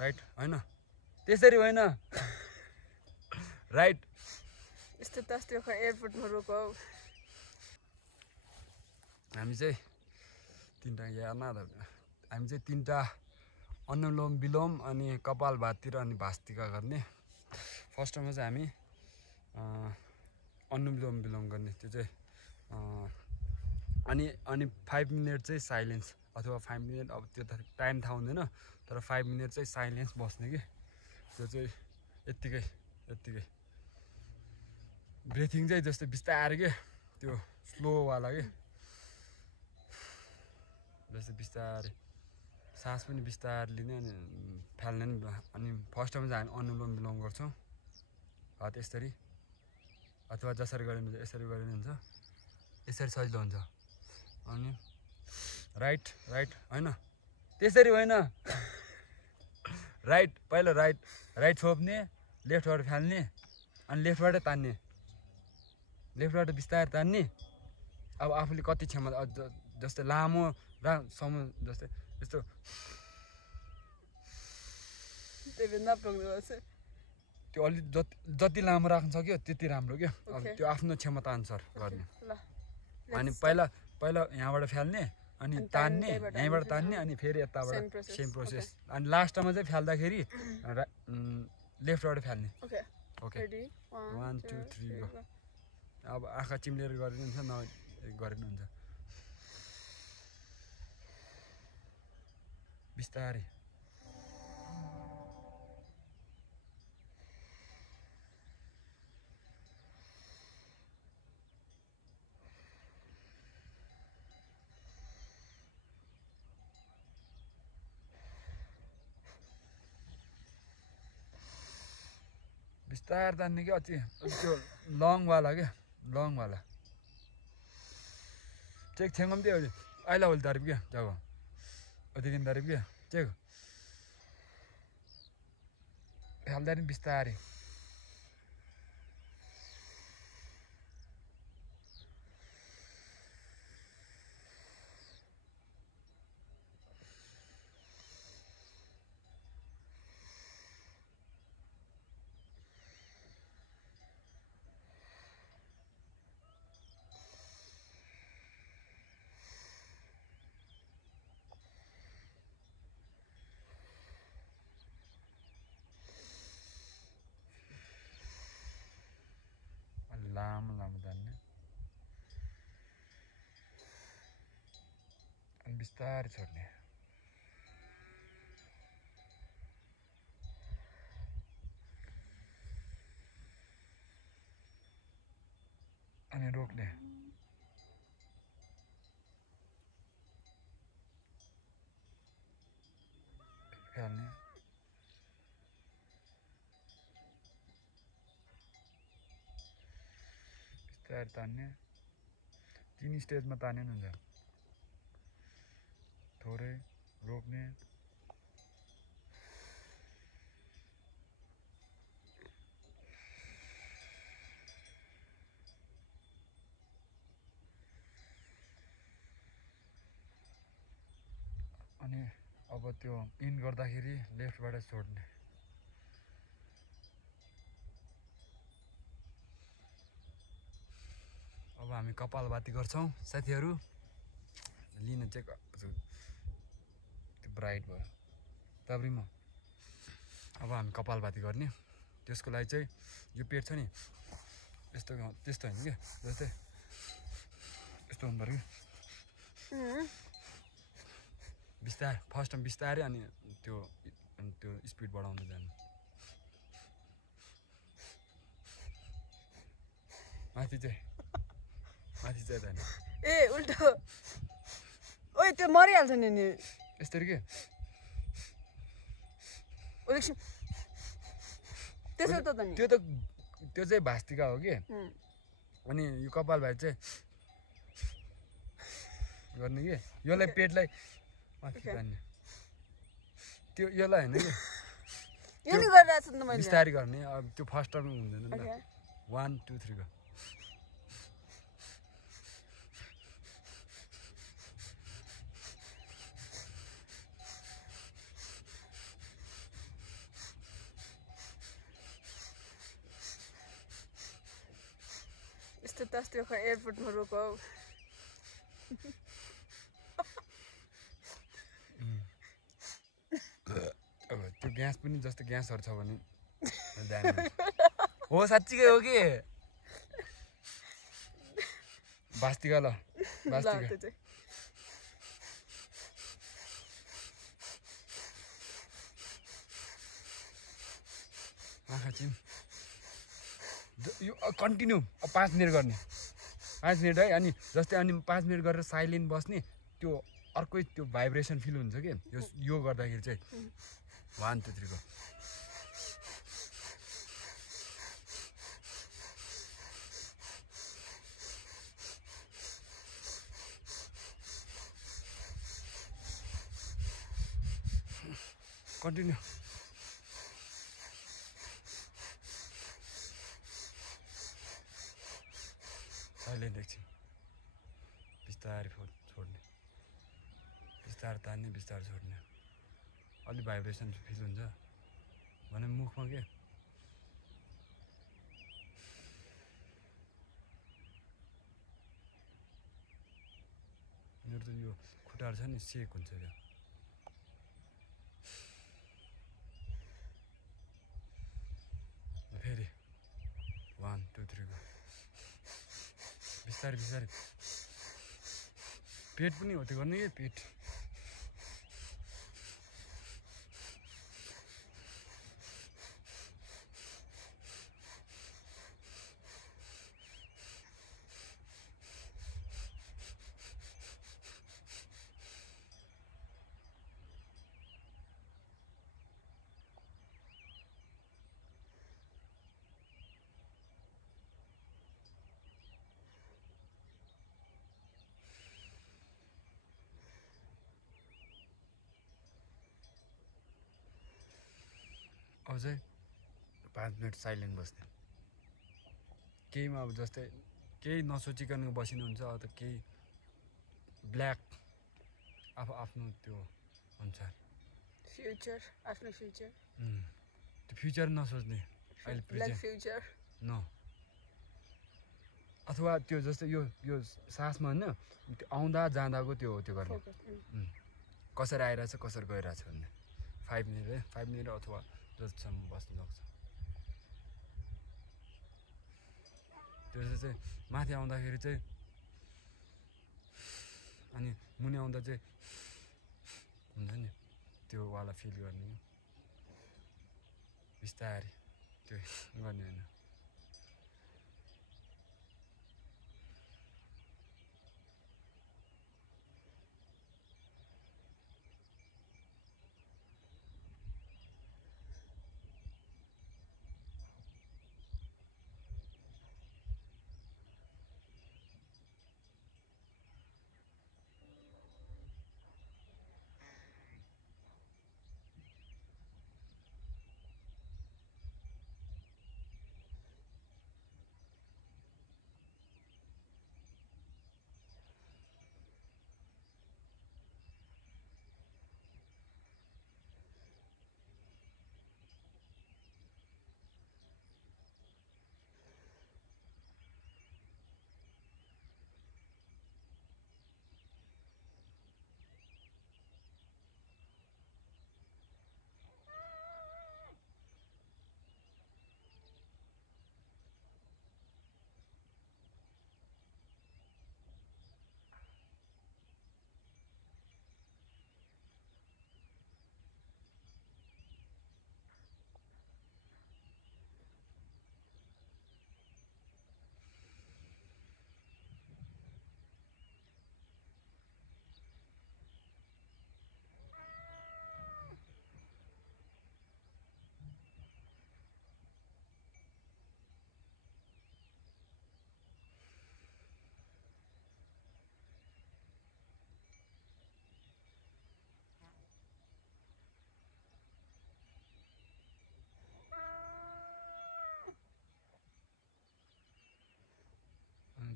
Right होइन त्यसरी होइन राइट यस्तो तस्ती एयरपोर्टमा रोको हामी चाहिँ तिनवटा हामी चाहिँ तिनवटा अनुलोम विलोम अनि कपालभातिर अनि भास्त्रिका गर्ने फर्स्टमा चाहिँ हामी अनुलोम विलोम गर्ने त्यो चाहिँ अनि 5 मिनट चाहिँ साइलेन्स अथवा 5 मिनट अब त्यो त टाइम थाहा हुँदैन तर 5 मिनट चाहिँ साइलेन्स बस्ने कि त्यो चाहिँ यत्तिकै ब्रिथिङ चाहिँ जस्तै बिस्तारै के त्यो स्लोवाला के जस्तै बिस्तारै सास पनि बिस्तारै लिने अनि फाल्ने अनि फर्स्टमा चाहिँ हामी अनुलोम विलोम गर्छौँ हात यसरी अथवा जसरी गरिनु हुन्छ यसरी गरिनु हुन्छ यसरी सजिलो हुन्छ अनि राइट होइन त्यसरी होइन राइट पहिला राइट छोप्ने लेफ्टबाट फाल्ने अनि लेफ्टबाटै तान्ने लेफ्टबाट बिस्तारै तान्ने अब आफूले कति क्षमता जस्तै लामो जस्तै यस्तो त्यो अलिक जति लामो राख्न सक्यो त्यति राम्रो क्या अब त्यो आफ्नो क्षमता अनुसार गर्ने अनि पहिला यहाँबाट फाल्ने अनि तान्ने यहीँबाट तान्ने अनि फेरि यताबाट सेम प्रोसेस अनि लास्टमा चाहिँ फाल्दाखेरि लेफ्टबाट फाल्ने ओके 1 2 3 गो अब आँखा चिम्लेर गरिनु हुन्छ गरिनु हुन्छ बिस्तारै बिस्तार तान्ने कि अझै त्यो लङवाला क्या लङवाला चेक छेङ्गम थियो अहिले होल तारिफ क्या जब अतिकिन तारिफ क्या चेक फाल्दा नि बिस्तारै लामो तान्ने अनि बिस्तारै छोड्ने अनि रोक्ने फाल्ने बिस्तारै तान्ने 3 स्टेजमा तान्ने हुन्छ थोरै रोक्ने अनि अब त्यो इन गर्दाखेरि लेफ्टबाट छोड्ने अब हामी कपालभाती गर्छौँ साथीहरू लिन चाहिँ त्यो ब्राइट भयो तबरी म अब हामी कपालभाती गर्ने त्यसको लागि चाहिँ यो पेट छ नि त्यस्तो होइन क्या जस्तै यस्तो हुनु पर्यो बिस्तारै फर्स्टमा बिस्तारै अनि त्यो स्पिड बढाउँदै जानु माथि चाहिँ जाने ए उल्टो ओइ त्यो मरिहाल्छ नि यसरी के त्यो चाहिँ भास्त्रिका हो कि अनि यो कपालभाती चाहिँ गर्ने कि यसलाई पेटलाई माथि तान्ने त्यो यसलाई होइन कि बिस्तारै गर्ने अब त्यो फर्स्ट टर्म हुँदैन नि त 1 2 3 go यस्तो तस्तो खै एयरपोर्टमा रोको अब त्यो ग्यास पनि जस्तो ग्यासहरु छ भने हो साच्चीकै हो कि बास्तिका ल बास्तिका आँखा चिम यो कन्टिन्यू 5 मिनेट गर्ने 5 मिनेट है अनि जस्तै अनि 5 मिनेट गरेर साइलेन्ट बस्ने त्यो अर्कै त्यो भाइब्रेसन फिल हुन्छ के यो गर्दाखेरि चाहिँ 1 2 3 को कन्टिन्यू साइलेन्ट एकछिन बिस्तारै छोड्ने बिस्तार तान्ने बिस्तार छोड्ने अलि भाइब्रेसन फिल हुन्छ भने मुखमा के मेरो त यो खुट्टाहरु छ नि सेक हुन्छ त्यो फेरि 1 2 3 को बिस्तारै बिस्तारै पेट पनि हो त्यो गर्ने के पेट अब चाहिँ 5 मिनट साइलेन्ट बस्ने केहीमा अब जस्तै केही नसोचिकन बसिनुहुन्छ अथवा केही ब्ल्याक आफ्नो त्यो अनुसार फ्युचर आफ्नो फ्युचर त्यो फ्युचर नसोच्ने अहिले प्रेजेन्ट फ्युचर न अथवा त्यो जस्तै यो सासमा हैन त्यो आउँदा जाँदाको त्यो गर्ने कसरी आइरहेछ कसरी गइरहेछ भन्ने 5 मिनेट है 5 मिनेट अथवा जतिसम्म बस्न सक्छ त्यसो चाहिँ माथि आउँदाखेरि चाहिँ अनि मुनि आउँदा चाहिँ हुन्छ नि त्यो वाला फिल गर्ने बिस्तारै त्यो गर्ने हैन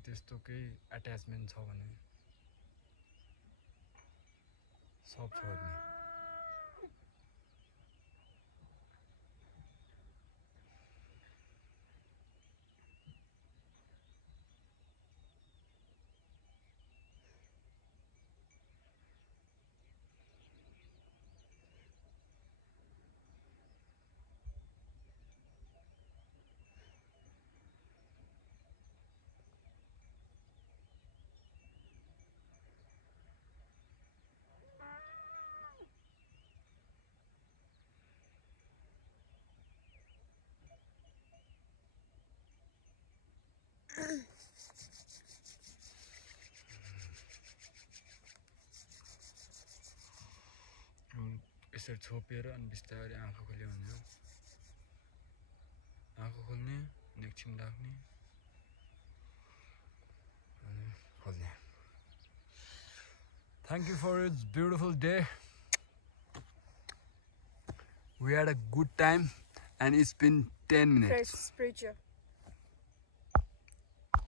त्यस्तो केही अट्याचमेन्ट छ भने सब छोड्ने यसरी छोपेर अनि बिस्तारै आँखा खोल्यो भने आँखा खोल्ने एकछिन राख्ने अनि खोल्ने Thank you for this beautiful day. We had a good time and it's been 10 minutes. Fresh spiritual.